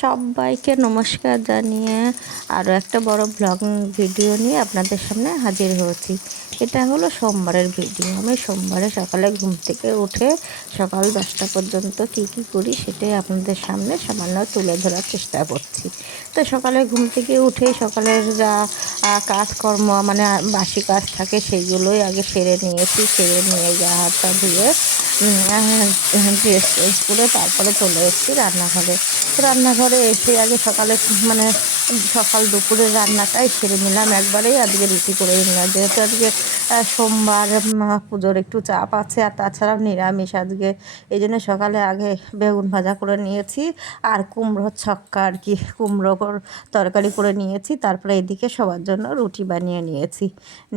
সবাইকে নমস্কার জানিয়ে আরও একটা বড় ব্লগ ভিডিও নিয়ে আপনাদের সামনে হাজির হয়েছি। এটা হলো সোমবারের ভিডিও। আমি সোমবারে সকালে ঘুম থেকে উঠে সকাল 10টা পর্যন্ত কি করি সেটাই আপনাদের সামনে সামান্য তুলে ধরার চেষ্টা করছি। তো সকালে ঘুম থেকে উঠেই সকালের যা কাজকর্ম মানে বাসি কাজ থাকে সেইগুলোই আগে সেরে নিয়েছি। সেরে নিয়ে গা হাত পা ধুয়ে ড্রেস করে তারপরে চলে এসেছি রান্নাঘরে। রান্নাঘরে এসে আগে সকালে মানে সকাল দুপুরের রান্নাটাই সেরে নিলাম একবারেই। আজকে রুটি করে নিলাম, যেহেতু আজকে সোমবার পুজোর একটু চাপ আছে, আর তাছাড়াও নিরামিষ আজকে। এই জন্য সকালে আগে বেগুন ভাজা করে নিয়েছি আর কুমড়োর ছক্কা আর কি কুমড়োর তরকারি করে নিয়েছি। তারপরে এদিকে সবার জন্য রুটি বানিয়ে নিয়েছি।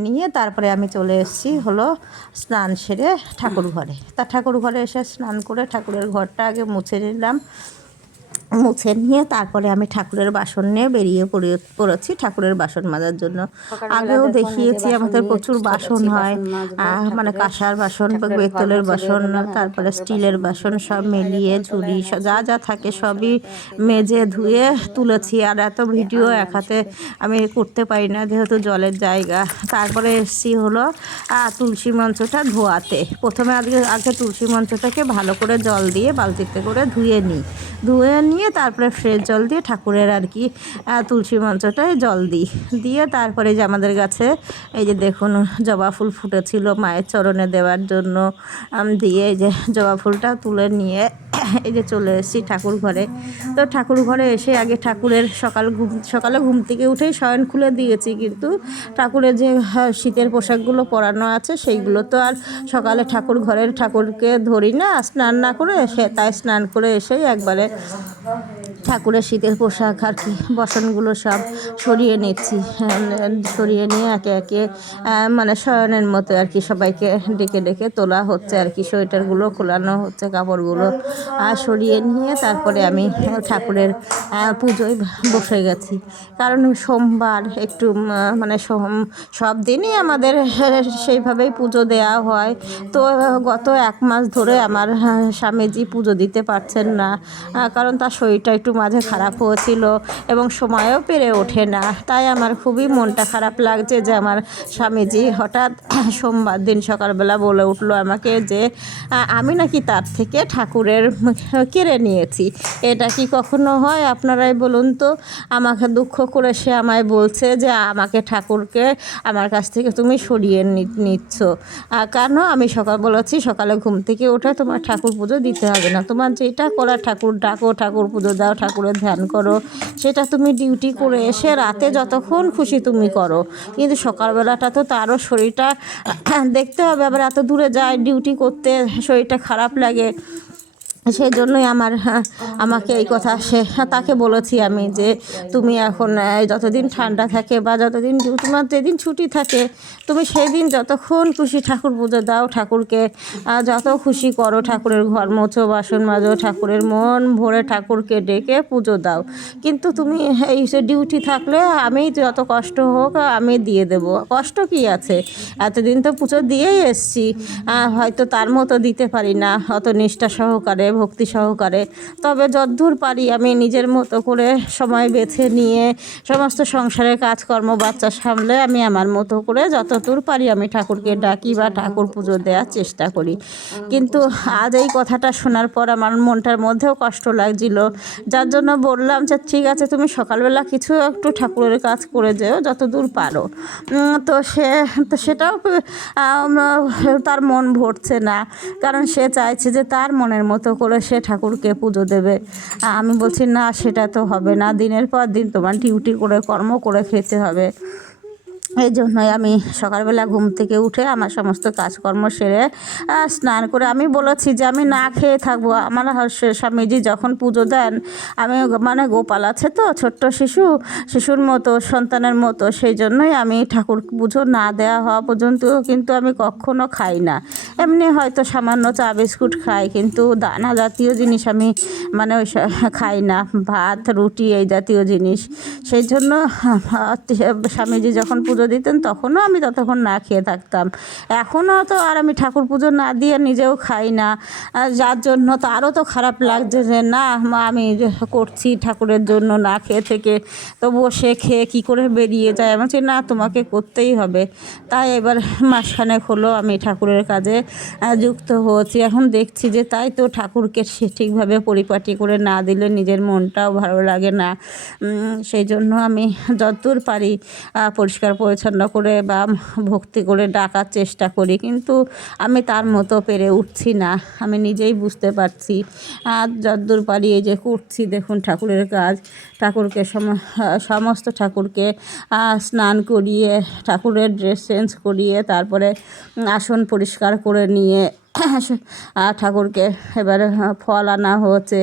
নিয়ে তারপরে আমি চলে এসেছি হলো স্নান সেরে ঠাকুর ঘরে। তা ঠাকুর ঘরে এসে স্নান করে ঠাকুরের ঘরটা আগে মুছে নিলাম। মুছে নিয়ে তারপরে আমি ঠাকুরের বাসন নিয়ে বেরিয়ে পড়েছি ঠাকুরের বাসন মাজার জন্য। আগেও দেখিয়েছি আমাদের প্রচুর বাসন হয়, মানে কাঁসার বাসন, পেতলের বাসন, তারপরে স্টিলের বাসন, সব মেলিয়ে ঝুড়ি যা যা থাকে সবই মেজে ধুয়ে তুলেছি। আর এত ভিডিও এক হাতে আমি করতে পারি না যেহেতু জলের জায়গা। তারপরে এসছি হলো তুলসী মঞ্চটা ধোয়াতে। প্রথমে আগে তুলসী মঞ্চটাকে ভালো করে জল দিয়ে বালতিতে করে ধুয়ে নিয়ে তারপরে ফ্রেশ জল দিয়ে ঠাকুরের আর কি তুলসী মঞ্চটায় জল দিয়ে তারপরে যে আমাদের গাছে এই যে দেখুন জবা ফুল ফুটেছিল মায়ের চরণে দেওয়ার জন্য, দিয়ে এই যে জবা ফুলটা তুলে নিয়ে এই যে চলে এসেছি ঠাকুর ঘরে। তো ঠাকুর ঘরে এসে আগে ঠাকুরের সকালে ঘুম থেকে উঠেই শয়ন খুলে দিয়েছি, কিন্তু ঠাকুরের যে শীতের পোশাকগুলো পরানো আছে সেইগুলো তো আর সকালে ঠাকুরকে ধরি না স্নান না করে, তাই স্নান করে এসেই একবারে ঠাকুরের শীতের পোশাক আর কি বসনগুলো সব সরিয়ে নিচ্ছি। সরিয়ে নিয়ে একে একে মানে শয়নের মতো আর কি সবাইকে ডেকে তোলা হচ্ছে আর কি। সোয়েটারগুলো খোলানো হচ্ছে, কাপড়গুলো সরিয়ে নিয়ে তারপরে আমি ঠাকুরের পুজোয় বসে গেছি। কারণ সোমবার একটু মানে সব দিনই আমাদের সেইভাবেই পুজো দেওয়া হয়। তো গত 1 মাস ধরে আমার স্বামীজি পুজো দিতে পারছেন না, কারণ তার শরীরটা একটু মাঝে খারাপ হয়েছিল এবং সময়ও পেরে ওঠে না। তাই আমার খুবই মনটা খারাপ লাগছে যে আমার স্বামীজি হঠাৎ সোমবার দিন সকালবেলা বলে উঠলো আমাকে যে আমি নাকি তার থেকে ঠাকুরের কেড়ে নিয়েছি। এটা কি কখনো হয়? আপনারাই বলুন তো। আমাকে দুঃখ করে সে আমায় বলছে যে আমাকে ঠাকুরকে আমার কাছ থেকে তুমি সরিয়ে নিচ্ছ। কেন? আমি বলেছি সকালে ঘুম থেকে ওঠে তোমার ঠাকুর পুজো দিতে হবে না, তোমার যেটা করা ঠাকুর ডাকো, ঠাকুর পুজো দাও, ঠাকুরের ধ্যান করো, সেটা তুমি ডিউটি করে এসে রাতে যতক্ষণ খুশি তুমি করো, কিন্তু সকালবেলাটা তো তারও শরীরটা দেখতে হবে। আবার এত দূরে যায় ডিউটি করতে, শরীরটা খারাপ লাগে। সেই জন্যই আমাকে এই কথা তাকে বলেছি আমি যে তুমি এখন যতদিন ঠান্ডা থাকে বা যতদিন তোমার যেদিন ছুটি থাকে তুমি সেই দিন যতক্ষণ খুশি ঠাকুর পুজো দাও, ঠাকুরকে যত খুশি করো, ঠাকুরের ঘর মোছো, বাসন মাজো, ঠাকুরের মন ভরে ঠাকুরকে ডেকে পুজো দাও। কিন্তু তুমি এই ডিউটি থাকলে আমি যত কষ্ট হোক আমি দিয়ে দেবো, কষ্ট কি আছে? এতদিন তো পুজো দিয়েই এসছি, হয়তো তার মতো দিতে পারি না অত নিষ্ঠা সহকারে, ভক্তি সহকারে, তবে যতদূর পারি আমি নিজের মতো করে সময় বেছে নিয়ে সমস্ত সংসারের কাজকর্ম বাচ্চা সামলে আমি আমার মতো করে যতদূর পারি আমি ঠাকুরকে ডাকি বা ঠাকুর পুজো দেওয়ার চেষ্টা করি। কিন্তু আজ এই কথাটা শোনার পর আমার মনটার মধ্যেও কষ্ট লাগছিল, যার জন্য বললাম যে ঠিক আছে তুমি সকালবেলা কিছু একটু ঠাকুরের কাজ করে যেও যতদূর পারো। তো সেটাও তার মন ভরছে না, কারণ সে চাইছে যে তার মনের মতো করে সে ঠাকুরকে পুজো দেবে। আমি বলছি না, সেটা তো হবে না, দিনের পর দিন তোমার ডিউটি করে কর্ম করে খেতে হবে। এই জন্যই আমি সকালবেলা ঘুম থেকে উঠে আমার সমস্ত কাজকর্ম সেরে স্নান করে আমি বলেছি যে আমি না খেয়ে থাকবো। আমার স্বামীজি যখন পুজো দেন, আমি মানে গোপাল আছে তো ছোট্ট শিশুর মতো, সন্তানের মতো, সেই জন্যই আমি ঠাকুর পুজো না দেওয়া হওয়া পর্যন্ত কিন্তু আমি কখনো খাই না। এমনি হয়তো সামান্য চা বিস্কুট খাই, কিন্তু দানা জাতীয় জিনিস আমি মানে ওই খাই না, ভাত রুটি এই জাতীয় জিনিস। সেই জন্য স্বামীজি যখন পুজো পুজো দিতেন তখনও আমি ততক্ষণ না খেয়ে থাকতাম। এখনও তো আর আমি ঠাকুর পুজো না দিয়ে নিজেও খাই না, যার জন্য তো আরও তো খারাপ লাগছে যে না আমি যে করছি ঠাকুরের জন্য না খেয়ে থেকে, তবুও সে খেয়ে কী করে বেরিয়ে যায়। আমি বলছি না, তোমাকে করতেই হবে। তাই এবার মাসখানেক হলো আমি ঠাকুরের কাজে যুক্ত হয়েছি। এখন দেখছি যে তাই তো ঠাকুরকে ঠিকভাবে পরিপাটি করে না দিলে নিজের মনটাও ভালো লাগে না। সেই জন্য আমি যতদূর পারি পরিষ্কার পরিচ্ছন্ন করে বা ভক্তি করে ডাকার চেষ্টা করি, কিন্তু আমি তার মতো পেরে উঠছি না, আমি নিজেই বুঝতে পারছি। আর যতদূর পারি এই যে করছি, দেখুন ঠাকুরের কাজ, ঠাকুরকে সমস্ত ঠাকুরকে স্নান করিয়ে ঠাকুরের ড্রেস চেঞ্জ করিয়ে তারপরে আসন পরিষ্কার করে নিয়ে ঠাকুরকে এবারে ফল আনা হয়েছে।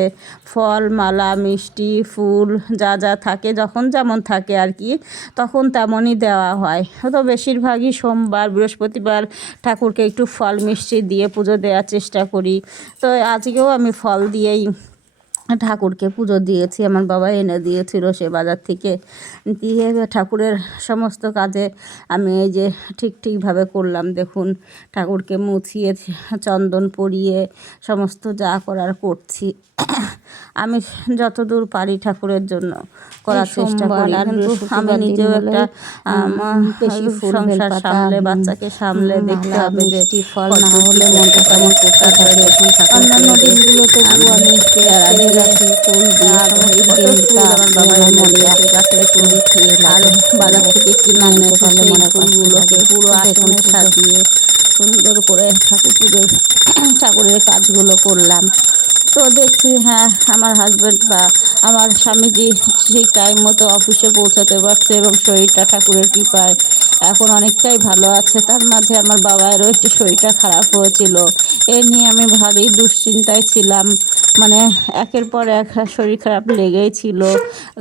ফল, মালা, মিষ্টি, ফুল যা যা থাকে, যখন যেমন থাকে আর কি, তখন তেমনই দেওয়া হয়। তো বেশিরভাগই সোমবার, বৃহস্পতিবার ঠাকুরকে একটু ফল মিষ্টি দিয়ে পুজো দেওয়ার চেষ্টা করি। তো আজকেও আমি ফল দিয়েই ঠাকুরকে পুজো দিয়েছি। আমার বাবা এনে দিয়েছিল সে বাজার থেকে, দিয়ে ঠাকুরের সমস্ত কাজে আমি এই যে ঠিকভাবে করলাম। দেখুন ঠাকুরকে মুছিয়ে চন্দন পরিয়ে সমস্ত যা করার করছি। আমি যতদূর পারি ঠাকুরের জন্য করার চেষ্টা করি, কিন্তু আমি নিজেও একটা সংসার সামলে, বাচ্চাকে সামলে দেখতে হবে যে ফল না হলে মনটা কেমন করতে থাকে। দেখুন অন্যান্য দিনগুলো তবু আমি ছেড়ে রাখি ফুল দিয়ে, কত ফুল আমার বাবা এনে দিয়েছে গাছের ফুল, আর বাজার থেকে কিনে এনেছে সেই ফুলগুলোকে পুরো আসনে সাজিয়ে সুন্দর করে ঠাকুরের কাজগুলো করলাম। তো দেখছি হ্যাঁ, আমার হাজব্যান্ড বা আমার স্বামীজি ঠিক টাইম মতো অফিসে পৌঁছাতে পারছে এবং শরীরটা ঠাকুরের কৃপায় এখন অনেকটাই ভালো আছে। তার মাঝে আমার বাবারও একটু শরীরটা খারাপ হয়েছিল, এ নিয়ে আমি ভারী দুশ্চিন্তায় ছিলাম। মানে একের পর এক শরীর খারাপ লেগেই ছিল,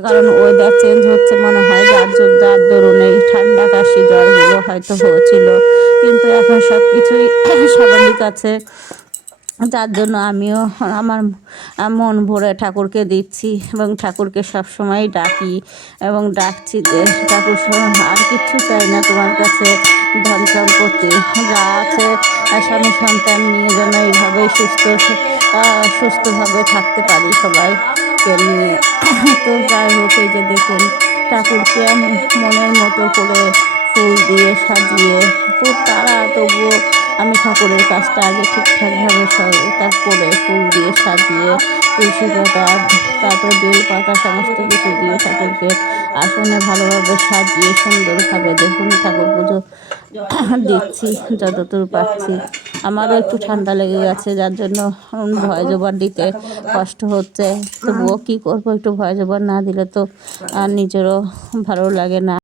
কারণ ওয়েদার চেঞ্জ হচ্ছে মনে হয়, যার দরুন এই ঠান্ডা কাশি জ্বরগুলো হয়তো হয়েছিল, কিন্তু এখন সব কিছুই স্বাভাবিক আছে। যার জন্য আমিও আমার মন ভরে ঠাকুরকে দিচ্ছি এবং ঠাকুরকে সবসময় ডাকি এবং ডাকছি যে ঠাকুর আর কিচ্ছু চাই না তোমার কাছে, ধন সম্পত্তি যা আছে স্বামী সন্তান নিয়ে যেন এইভাবেই সুস্থভাবে থাকতে পারি সবাইকে নিয়ে। তো যাই হোক, এই যে দেখুন ঠাকুরকে আমি মনের মতো করে ফুল দিয়ে সাজিয়ে, খুব তারা তবুও আমি ঠাকুরের কাজটা আগে ঠিকঠাকভাবে করে ফুল দিয়ে সাজিয়ে, তুলসী পাতা, তারপরে বেলপাতা সমস্ত কিছু দিয়ে ঠাকুরকে আসনে ভালোভাবে সাজিয়ে সুন্দরভাবে দেখুন ঠাকুর পুজো দিচ্ছি যতদূর পারছি। আমারও একটু ঠান্ডা লেগে গেছে, যার জন্য ভয়েস ওভার দিতে কষ্ট হচ্ছে, তবুও কী করবো, একটু ভয়েস ওভার না দিলে তো আর নিজেরও ভালো লাগে না।